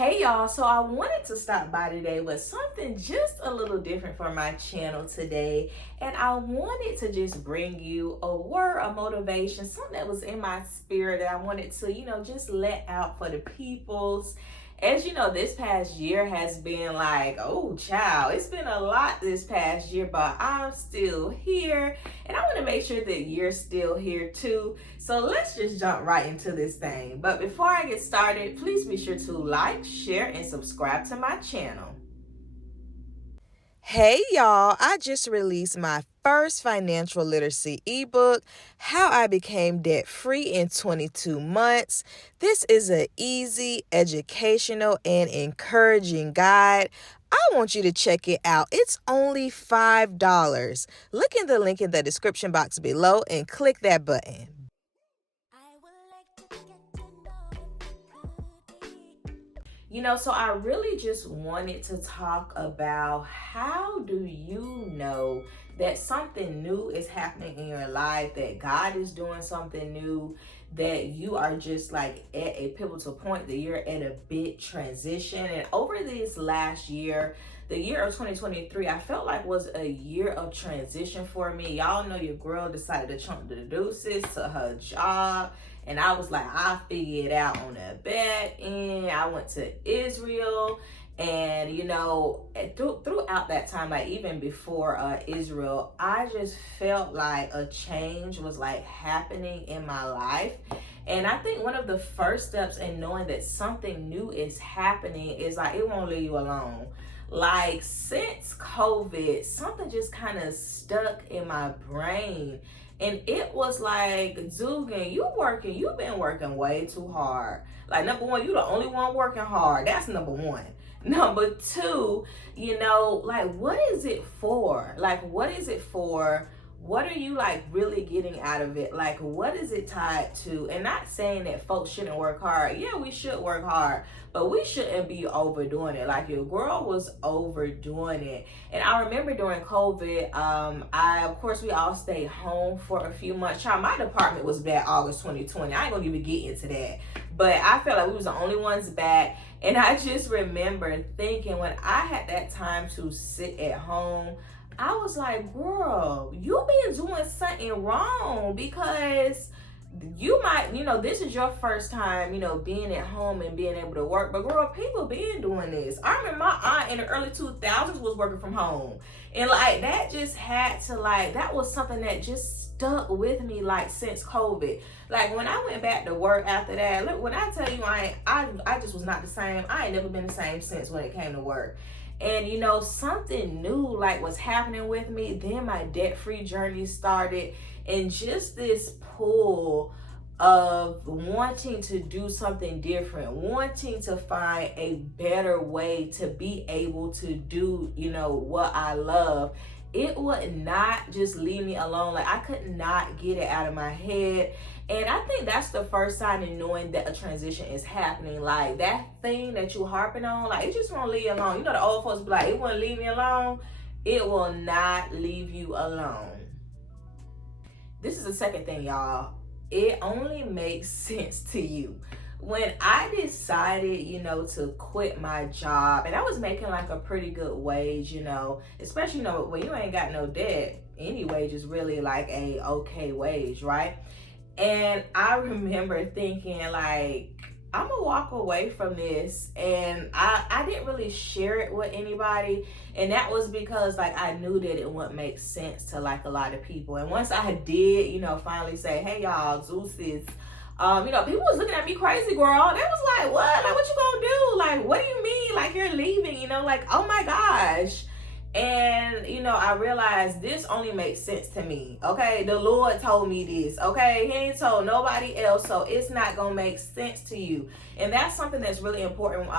Hey y'all, so I wanted to stop by today with something just a little different for my channel today. And I wanted to just bring you a word of motivation, something that was in my spirit that I wanted to, just let out for the peoples. As you know, this past year has been like, oh child, it's been a lot this past year, but I'm still here and I want to make sure that you're still here too. So let's just jump right into this thing. But before I get started, please be sure to like, share, and subscribe to my channel. Hey y'all, I just released my first financial literacy ebook, How I Became Debt Free in 22 Months. This is an easy, educational, and encouraging guide. I want you to check it out. It's only $5. Look in the link in the description box below and click that button. So I really just wanted to talk about how do you know that something new is happening in your life, that God is doing something new, that you are just like at a pivotal point, that you're at a big transition. And over this last year, the year of 2023, I felt like was a year of transition for me. Y'all know your girl decided to chunk the deuces to her job. And I was like, I figured out on the back end. I went to Israel. And, throughout that time, like even before Israel, I just felt like a change was like happening in my life. And I think one of the first steps in knowing that something new is happening is like, it won't leave you alone. Like since COVID, something just kind of stuck in my brain. And it was like, Duggan, you've been working way too hard. Like number one, you the only one working hard. That's number one. Number two, like what is it for? Like what is it for? What are you like really getting out of it? Like what is it tied to? And not saying that folks shouldn't work hard. Yeah, we should work hard, but we shouldn't be overdoing it. Like your girl was overdoing it. And I remember during COVID, of course we all stayed home for a few months. Child, my department was back August 2020. I ain't gonna even get into that. But I felt like we was the only ones back. And I just remember thinking when I had that time to sit at home, I was like, girl, you been doing something wrong, because you might, this is your first time, being at home and being able to work. But girl, people been doing this. I remember my aunt in the early 2000s was working from home. And like that just had to that was something that just stuck with me like since COVID. Like when I went back to work after that, look, when I tell you I just was not the same. I ain't never been the same since when it came to work. And something new like was happening with me. Then my debt-free journey started, and just this pull of wanting to do something different, wanting to find a better way to be able to do, what I love. It would not just leave me alone. Like I could not get it out of my head. And I think that's the first sign in knowing that a transition is happening. Like that thing that you harping on, like it just won't leave you alone. The old folks be like, it won't leave me alone. It will not leave you alone. This is the second thing, y'all. It only makes sense to you. When I decided, to quit my job, and I was making like a pretty good wage, especially, when you ain't got no debt, any wage is really like a okay wage, right? And I remember thinking like, I'm gonna walk away from this. And I didn't really share it with anybody. And that was because like I knew that it wouldn't make sense to like a lot of people. And once I did, finally say, hey y'all, Zeus is people was looking at me crazy, girl. They was like, what? Like, what you gonna do? Like, what do you mean? Like, you're leaving, like, oh my gosh. And, I realized this only makes sense to me, okay? The Lord told me this, okay? He ain't told nobody else, so it's not gonna make sense to you. And that's something that's really important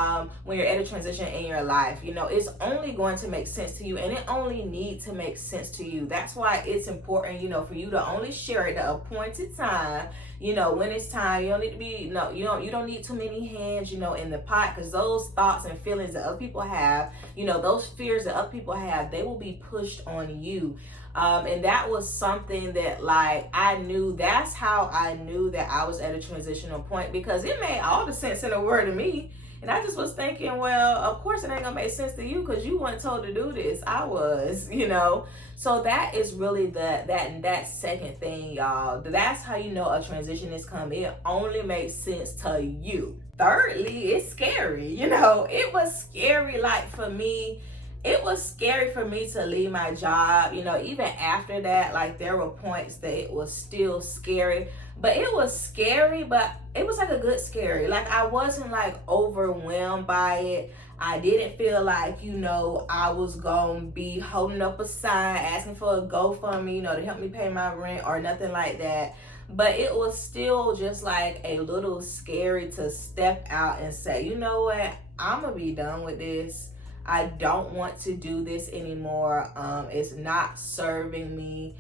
when you're at a transition in your life. It's only going to make sense to you, and it only needs to make sense to you. That's why it's important, for you to only share at the appointed time. When it's time, you don't need to be, you don't need too many hands, in the pot, because those thoughts and feelings that other people have, those fears that other people have, they will be pushed on you. And that was something that like I knew, that's how I knew that I was at a transitional point, because it made all the sense in the world to me. And I just was thinking, well, of course it ain't gonna make sense to you because you weren't told to do this. I was, So that is really that second thing, y'all. That's how you know a transition is coming. It only makes sense to you. Thirdly, it's scary. It was scary. Like for me, it was scary for me to leave my job. Even after that, like there were points that it was still scary. But it was scary, but it was like a good scary. Like I wasn't like overwhelmed by it. I didn't feel like, I was gonna be holding up a sign asking for a GoFundMe, to help me pay my rent or nothing like that. But it was still just like a little scary to step out and say, you know what, I'm gonna be done with this. I don't want to do this anymore. It's not serving me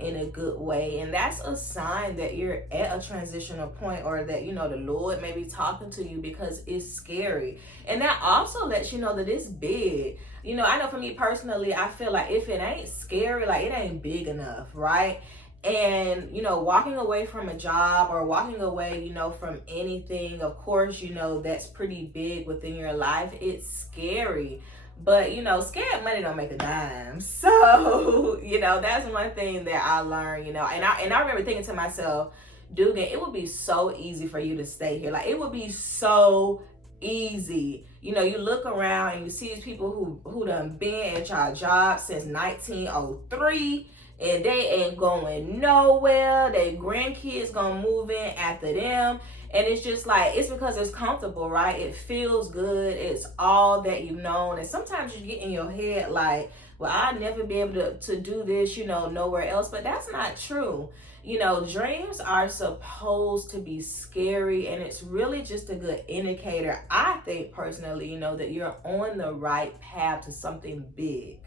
in a good way. And that's a sign that you're at a transitional point, or that, the Lord may be talking to you, because it's scary. And that also lets you know that it's big. I know for me personally, I feel like if it ain't scary, like it ain't big enough, right? And, walking away from a job or walking away, from anything, of course, that's pretty big within your life. It's scary. But, scared money don't make a dime. So, that's one thing that I learned, and I remember thinking to myself, Duggan, it would be so easy for you to stay here. Like, it would be so easy. You look around and you see these people who done been at your job since 1903. And they ain't going nowhere. Their grandkids gonna move in after them. And it's just like, it's because it's comfortable, right? It feels good. It's all that you've known. And sometimes you get in your head like, well, I'll never be able to do this, nowhere else. But that's not true. Dreams are supposed to be scary. And it's really just a good indicator, I think personally, that you're on the right path to something big.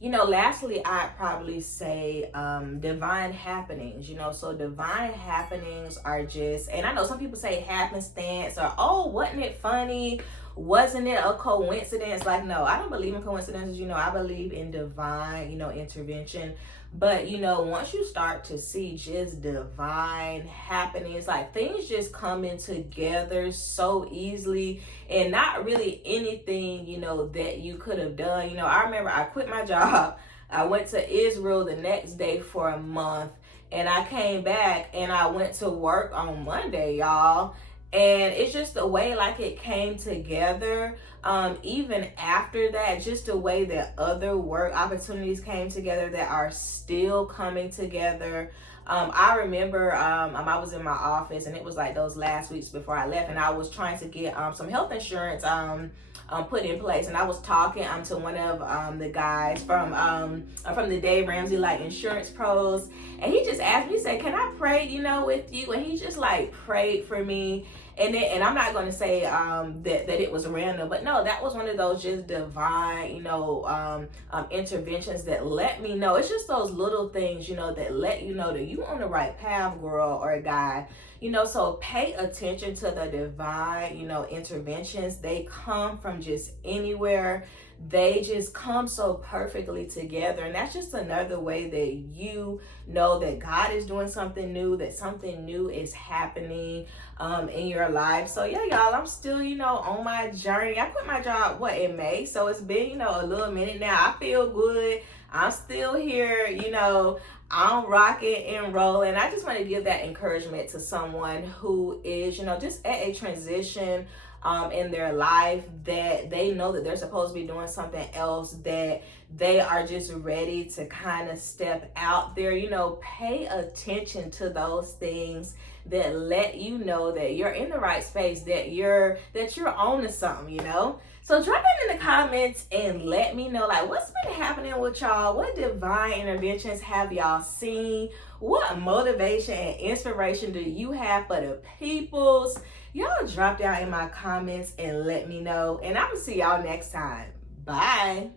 Lastly, I'd probably say divine happenings. So divine happenings are just, and I know some people say happenstance, or, oh, wasn't it funny? Wasn't it a coincidence? Like, no, I don't believe in coincidences. I believe in divine, intervention. But, once you start to see just divine happenings, like things just coming together so easily, and not really anything, that you could have done. I remember I quit my job. I went to Israel the next day for a month, and I came back and I went to work on Monday, y'all. And it's just the way like it came together. Even after that, just the way that other work opportunities came together that are still coming together. I remember I was in my office, and it was like those last weeks before I left, and I was trying to get some health insurance put in place. And I was talking to one of the guys from the Dave Ramsey like Insurance Pros, and he just asked me, he said, can I pray with you? And he just like prayed for me. And I'm not going to say that it was random, but no, that was one of those just divine, interventions that let me know. It's just those little things, that let you know that you on the right path, girl or guy. So pay attention to the divine, interventions. They come from just anywhere. They just come so perfectly together. And that's just another way that you know that God is doing something new, that something new is happening in your life. So yeah, y'all, I'm still, on my journey. I quit my job, in May? So it's been, a little minute now. I feel good. I'm still here, I'm rocking and rolling. I just want to give that encouragement to someone who is, just at a transition in their life, that they know that they're supposed to be doing something else, that they are just ready to kind of step out there. Pay attention to those things that let you know that you're in the right space, that you're on to something, So drop it in the comments and let me know, like, what's been happening with y'all? What divine interventions have y'all seen? What motivation and inspiration do you have for the peoples? Y'all drop down in my comments and let me know. And I'm going to see y'all next time. Bye.